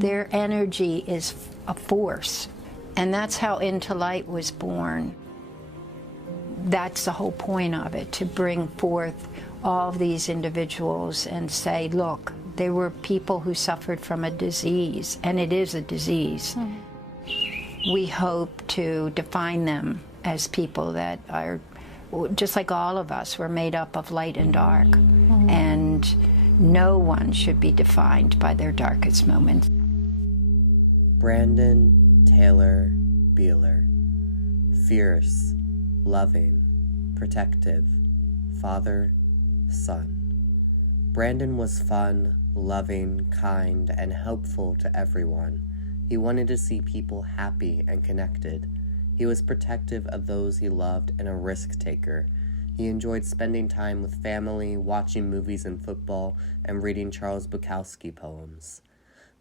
Their energy is a force, and that's how Into Light was born. That's the whole point of it, to bring forth all of these individuals and say, look, they were people who suffered from a disease, and it is a disease. We hope to define them as people that are, just like all of us, we're made up of light and dark, and no one should be defined by their darkest moments. Brandon Taylor Beeler, fierce, loving, protective, father, son. Brandon was fun, loving, kind, and helpful to everyone. He wanted to see people happy and connected. He was protective of those he loved and a risk taker. He enjoyed spending time with family, watching movies and football, and reading Charles Bukowski poems.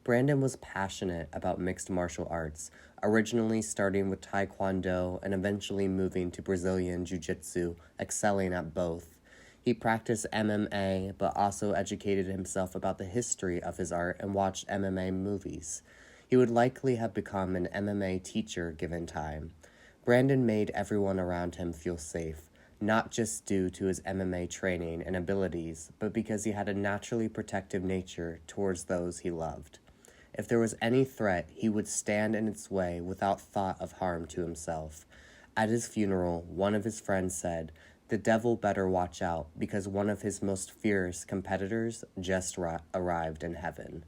Brandon was passionate about mixed martial arts, originally starting with Taekwondo and eventually moving to Brazilian Jiu-Jitsu, excelling at both. He practiced MMA, but also educated himself about the history of his art and watched MMA movies. He would likely have become an MMA teacher given time. Brandon made everyone around him feel safe, not just due to his MMA training and abilities, but because he had a naturally protective nature towards those he loved. If there was any threat, he would stand in its way without thought of harm to himself. At his funeral, one of his friends said, "The devil better watch out, because one of his most fierce competitors just arrived in heaven."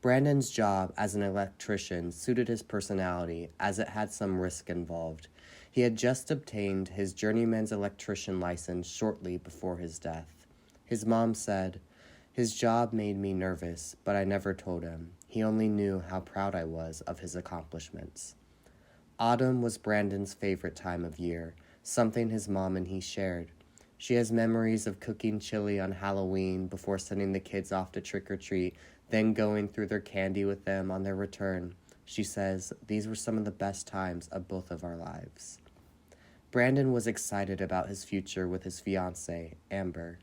Brandon's job as an electrician suited his personality, as it had some risk involved. He had just obtained his journeyman's electrician license shortly before his death. His mom said, "His job made me nervous, but I never told him. He only knew how proud I was of his accomplishments." Autumn was Brandon's favorite time of year, something his mom and he shared. She has memories of cooking chili on Halloween before sending the kids off to trick-or-treat, then going through their candy with them on their return. She says, "These were some of the best times of both of our lives." Brandon was excited about his future with his fiancée, Amber.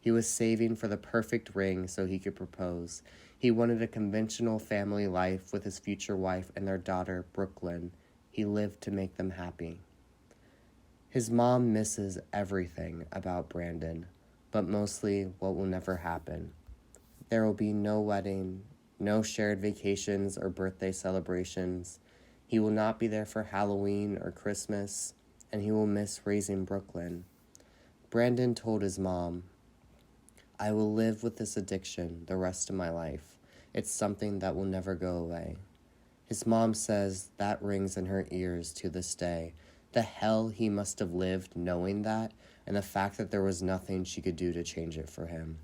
He was saving for the perfect ring so he could propose. He wanted a conventional family life with his future wife and their daughter, Brooklyn. He lived to make them happy. His mom misses everything about Brandon, but mostly what will never happen. There will be no wedding, no shared vacations or birthday celebrations. He will not be there for Halloween or Christmas, and he will miss raising Brooklyn. Brandon told his mom, "I will live with this addiction the rest of my life. It's something that will never go away." His mom says that rings in her ears to this day. The hell he must have lived knowing that, and the fact that there was nothing she could do to change it for him.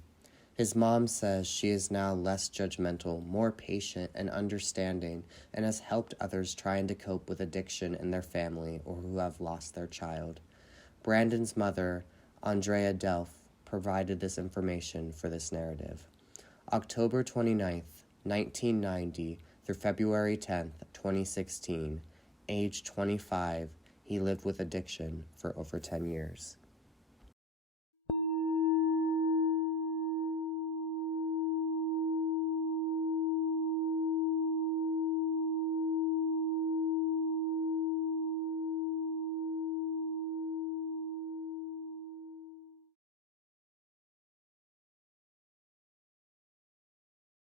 His mom says she is now less judgmental, more patient and understanding, and has helped others trying to cope with addiction in their family or who have lost their child. Brandon's mother, Andrea Delph, provided this information for this narrative. October 29th, 1990 through February 10th, 2016, age 25, he lived with addiction for over 10 years.